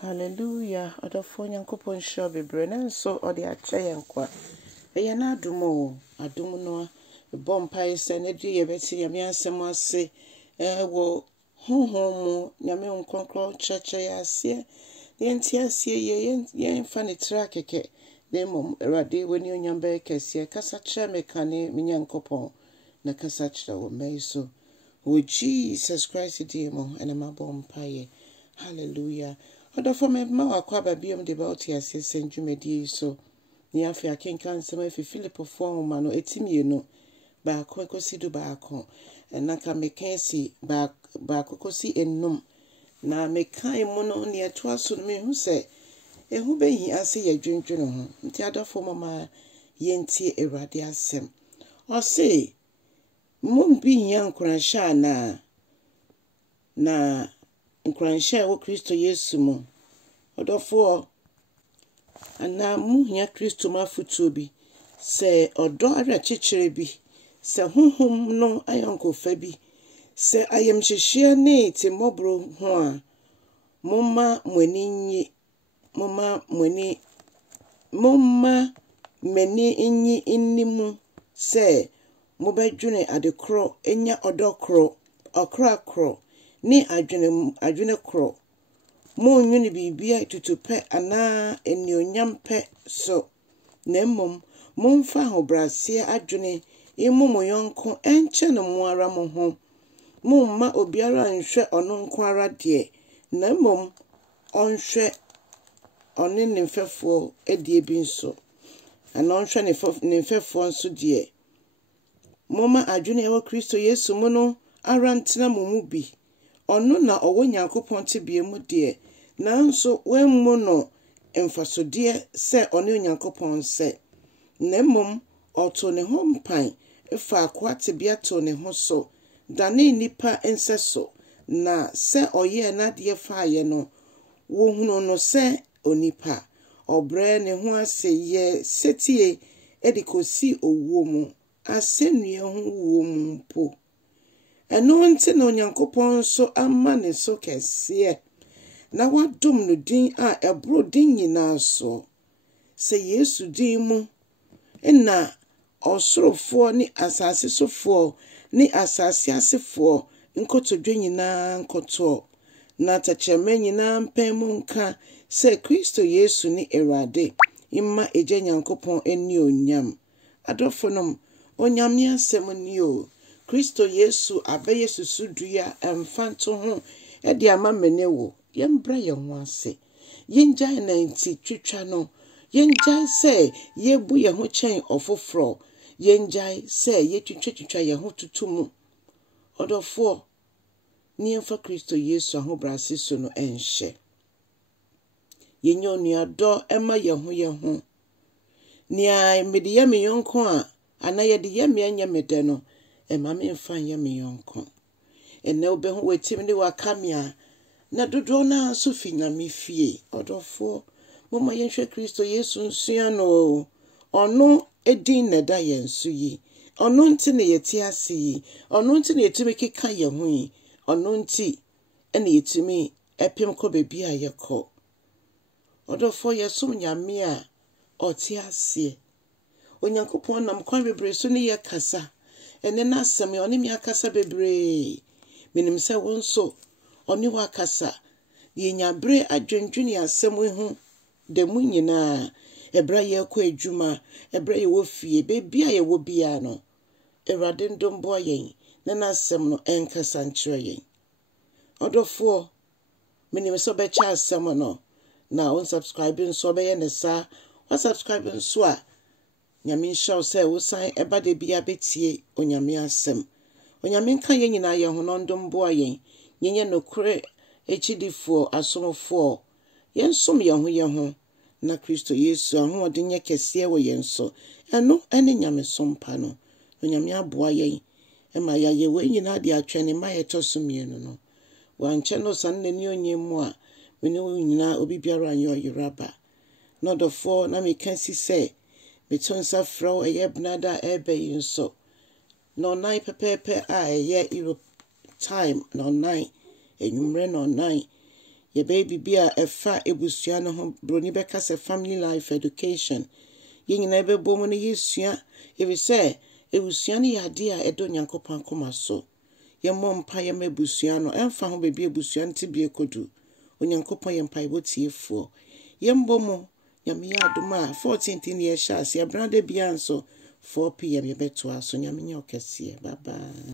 Hallelujah. Adofo nyankopon sha bebre nanso ode ache yenkwa. Eye na adumo adum no bompa ise na die yebeti yame asem ase wo honhom nyame nkonkro cheche ya ase yenti ase ye fa ne tra keke de mom erade woni onyamba kese kasa che mekane minyankopon na kasa che wo meiso wo Jesus Christ dimo ena mabompa ye. Hallelujah. Odofo me ma wakwa babiom de about ya senjumedi so ni afi akenkan sema Filipifoɔ ma no etimienu ba kokosi do ba akon na ka mekansi ba kokosi ennum na mekan mu no ne eto aso no me hu se ehu behi ase ya dwendwene ho nti adofo mama yenti Awurade asem o se mum bi nya nkuransha na nkuransha wo Kristo Yesu mu odofo ana mu Nya Kristo mafutuo bi se odo ara chechire bi se honhom no ayonko fa bi se ayemhyehyɛ ne timobro ho a momma mani nyi inimu se mobadwene adekro enya odokro okrakro ni adwene kro mo nwene bibia tutupe ana enionyampe so na mmom momfa hobrase adwene imomo yonko enche no mo ara mo ho momma obiara nhwe ono nko ara de na mmom onhwe one ne mfefo edie bi nso ana onhwe ne mfefo nso de momma adwene ewo Kristo Yesu mu no ara ntena mo mu bi ono na owo Nyankopon tebie mu de nanso wemmu no emfasodie se ono Nyankopon se na mmom oto ne ho mpan efa akwa tebia to ne ho so dane nipa enseso na se oye na de fa ye no wo hunu no se onipa obre ne ho ase ye setie edikosi owuo mu asenue ho wuo mu mpo eno nti na Nyankopon so amma ne so kese na wadom no din a ebro din nyina so se Yesu din mu na osorofo ni asase sofo ni asase asefo nkotodwe nyina nkoto na tacheme nyina mpemu nka se Kristo Yesu ni Awurade imma eje Nyankopon eni onyam adofonom onyame asem ni o Kristo Yesu abaye susuduya emfanto ho edi ama menewo yembra ye ho ase yenjai na nti twitwa no yenjai se yebu ye ho chen ofofro yenjai se yetwitwa ye ho tutumu odofo ni emfa Kristo Yesu ahobrase so no enhye yenyo nuado ema ye ho ni ai mede ye me yonko a ana ye de ye me anya mede no ema me mfa ye me yonko ene obehu wetim ne wakamia na dodo na so fi nyame fie odofo mama yenhwe Kristo Yesu nsua no ono edin na da yensu yi ono nti ne yeti ase yi ono nti ne yetimi keka ye ho yi ono nti ene yetimi epem ko bebi a yekọ odofo yesum nyame a oti ase Onyankopon nam kwan bebre so ne yakasa ene na asem ye oni mi akasa bebre minim se wonso oni wakasa ye nyabre adwendwene asem hu de mu nyina ebra ye ko adwuma ebra ye wo fie bebi a ye wo bia no Awurade ndombo yen na asem no enkasa nkyere yen odofo minim so be cha asem no na on subscribe so be ye ne sa wa subscribe nso a nyame show say wo san eba de bia betie onyame asem onyame nka yen nyina ye ho no ndombo yen nyenye nokure echidifo asomfo yensom ye ho na Kristo Yesu ahode nye kese wo yenso eno ene nyame sompa no onyame aboa yen ema ya ye we nyina de atwene ma ye tosomienu no wanche no san nani onyemu a mene wo nyina obi biara anyo yiraba no dofo na me kansi se metonsa fro eye bnada ebe yinso no nine pepepe a eye Europe time no nine enyumre no nine Ye baby be a fa ebusua no ho broni beka se family life education. Ye nyina be bom no yesua e we say ebusua no yade a edo Nyankopɔn akoma so. Ye mompa ye mebusua no emfa ho bebi ebusua ntibie kodu. Onyankopɔn ye mpa ebotiefo. Ye mbomo nyame ya adoma 14th year sha se brande bia nso 4 PM ye beto aso nyame nya okese. Bye bye.